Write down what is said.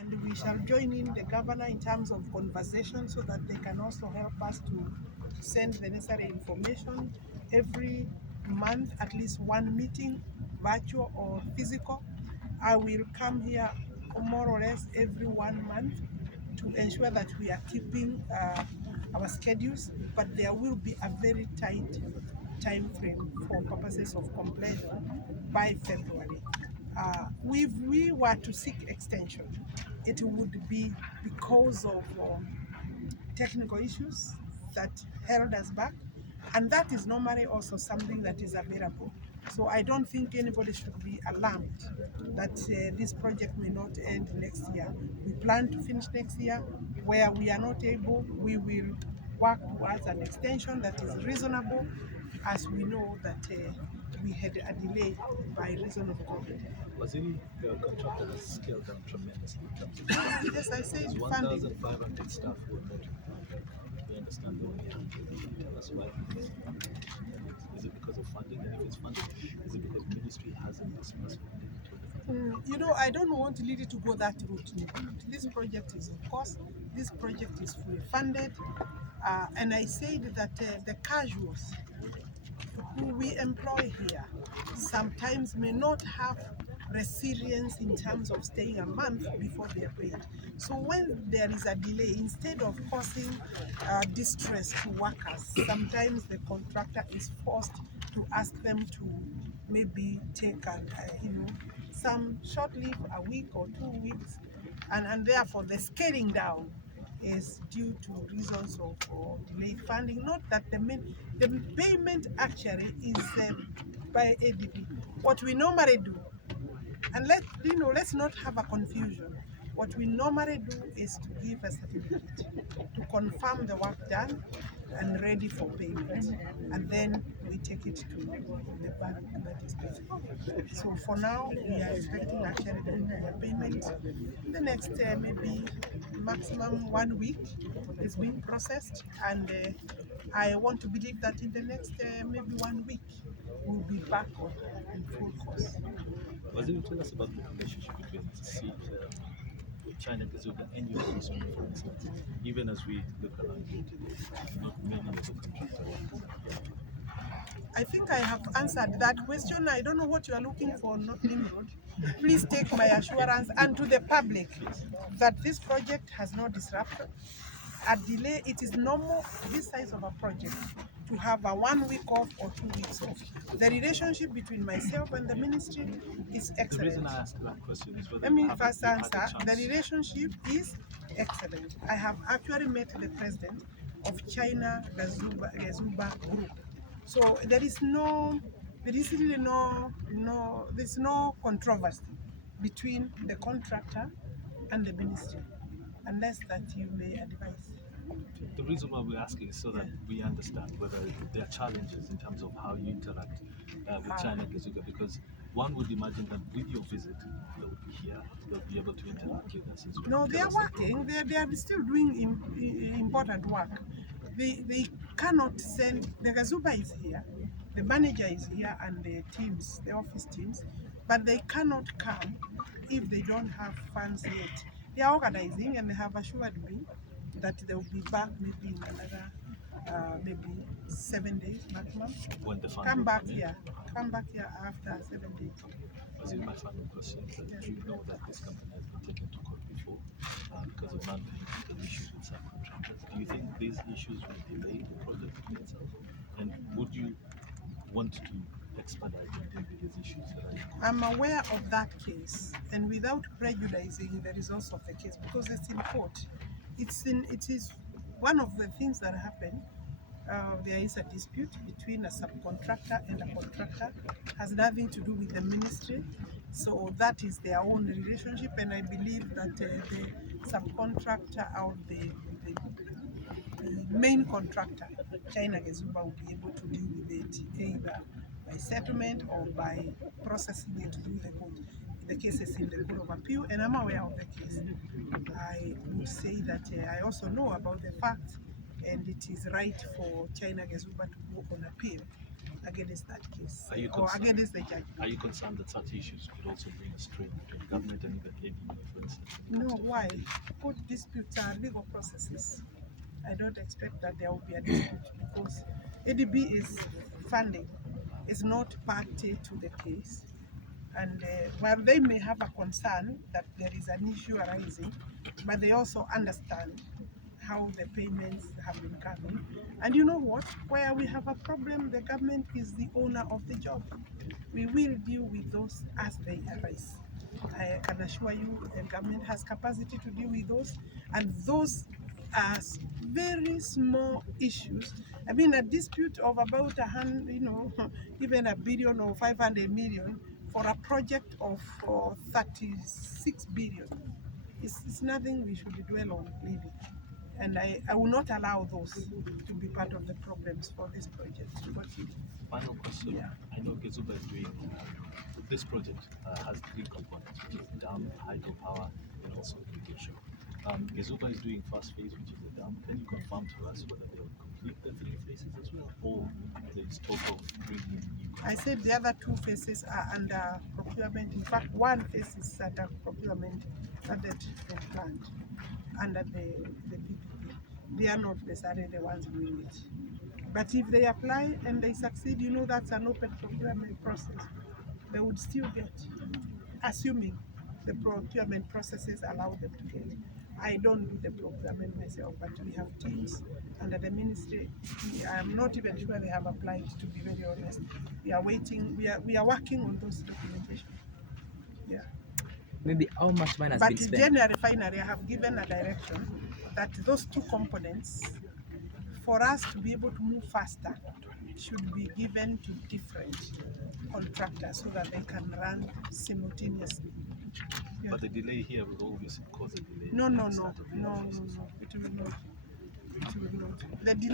and we shall join in the governor in terms of conversation so that they can also help us to send the necessary information every month, at least one meeting, virtual or physical. I will come here more or less every 1 month to ensure that we are keeping our schedules, but there will be a very tight time frame for purposes of completion by February. If we were to seek extension, it would be because of technical issues that held us back, and that is normally also something that is available. So I don't think anybody should be alarmed that this project may not end next year. We plan to finish next year. Where we are not able, we will work towards an extension that is reasonable, as we know that we had a delay by reason of COVID. Waziri, the contractor has scaled down tremendously in terms of Yes, I said funding. 1,500 staff were not employed. We understand they were here. Tell us why. Is it because of funding? And if it's funding, is it because ministry hasn't disbursed funding to the You know, I don't want Lily to go that route. This project is of course, this project is fully funded. And I said that the casuals who we employ here sometimes may not have resilience in terms of staying a month before they are paid. So when there is a delay, instead of causing distress to workers, sometimes the contractor is forced to ask them to maybe take some short leave, a week or 2 weeks, and therefore the scaling down is due to reasons of delayed funding. Not that the payment actually is by ADB. What we normally do, and let's not have a confusion. What we normally do is to give a certificate to confirm the work done and ready for payment, and then we take it to the bank that is paid. So for now, we are expecting actually the payment the next maybe maximum 1 week is being processed, and I want to believe that in the next maybe 1 week we'll be back on in full course. Waziri, tell us about the relationship between China Gazuga and your ministry, for instance. Even as we look around here today, not many of the contractor workers are here. I think I have answered that question. I don't know what you are looking for, not Nimrod. Please take my assurance and to the public that this project has no disruption. A delay, it is normal this size of a project to have a 1 week off or 2 weeks off. The relationship between myself and the ministry is The excellent. reason I asked that question is whether Let me you have first had answer. a The chance. relationship is excellent. I have actually met the president of China Gazuba Group. So there is really there's no controversy between the contractor and the ministry, unless that you may advise. The reason why we're asking is so that we understand whether there are challenges in terms of how you interact with China Gazuga, because one would imagine that with your visit, they would be here, they'll be able to interact with us as well. No, they are working. They are still doing important work. They cannot send. The Gazuba is here, the manager is here, and the teams, the office teams, but they cannot come if they don't have funds yet. They are organizing, and they have assured me that they will be back maybe in another maybe 7 days maximum. When the fund Come will back come in. here. Come back here after 7 days. As in my final question, that you know that this company has been taken to court before because of non-payment issues with subcontractors. Do you think these issues will delay the project in itself? And would you want to expedite and deal with these issues that are in court? I'm aware of that case, and without prejudicing the results of the case, because it's in court. It is one of the things that happen. There is a dispute between a subcontractor and a contractor. Has nothing to do with the ministry. So that is their own relationship, and I believe that the subcontractor or the main contractor, China Gazuba, will be able to deal with it either by settlement or by processing it through the court. The case is in the Court of Appeal, and I'm aware of the case. I would say that I also know about the facts, and it is right for China Gazuba to go on appeal. against that case Are you or concerned? against the judge. Are you concerned that such issues could also bring a strain between government and even ADB, for instance? No, why? Court disputes are legal processes. I don't expect that there will be a dispute because ADB is funding, is not party to the case. And while they may have a concern that there is an issue arising, but they also understand how the payments have been coming. And you know what? Where we have a problem, the government is the owner of the job. We will deal with those as they arise. I can assure you the government has capacity to deal with those, and those are very small issues. I mean, a dispute of about even a billion or 500 million for a project of 36 billion. It's nothing we should dwell on, really. And I will not allow those to be part of the problems for this project. Final question. Yeah. I know Gezuba is doing this project has three components, which is dam, hydropower, and also irrigation. Gezuba is doing first phase, which is the dam. Can you confirm to us whether they will complete the three phases as well, or there is talk of bringing new? I said the other two phases are under procurement. In fact, one phase is under procurement at the treatment plant under the PPP. They are not necessarily the ones doing it. But if they apply and they succeed, you know that's an open procurement process. They would still get, assuming the procurement processes allow them to get. I don't do the procurement myself, but we have teams under the ministry. I'm not even sure they have applied, to be very honest. We are waiting, we are working on those documentation. Yeah. Maybe how much money has But been spent? generally, finally, I have given a direction that those two components, for us to be able to move faster, should be given to different contractors so that they can run simultaneously. Yeah. But the delay here will obviously cause a delay. No. at the start of the It will not. process. It will not. The delay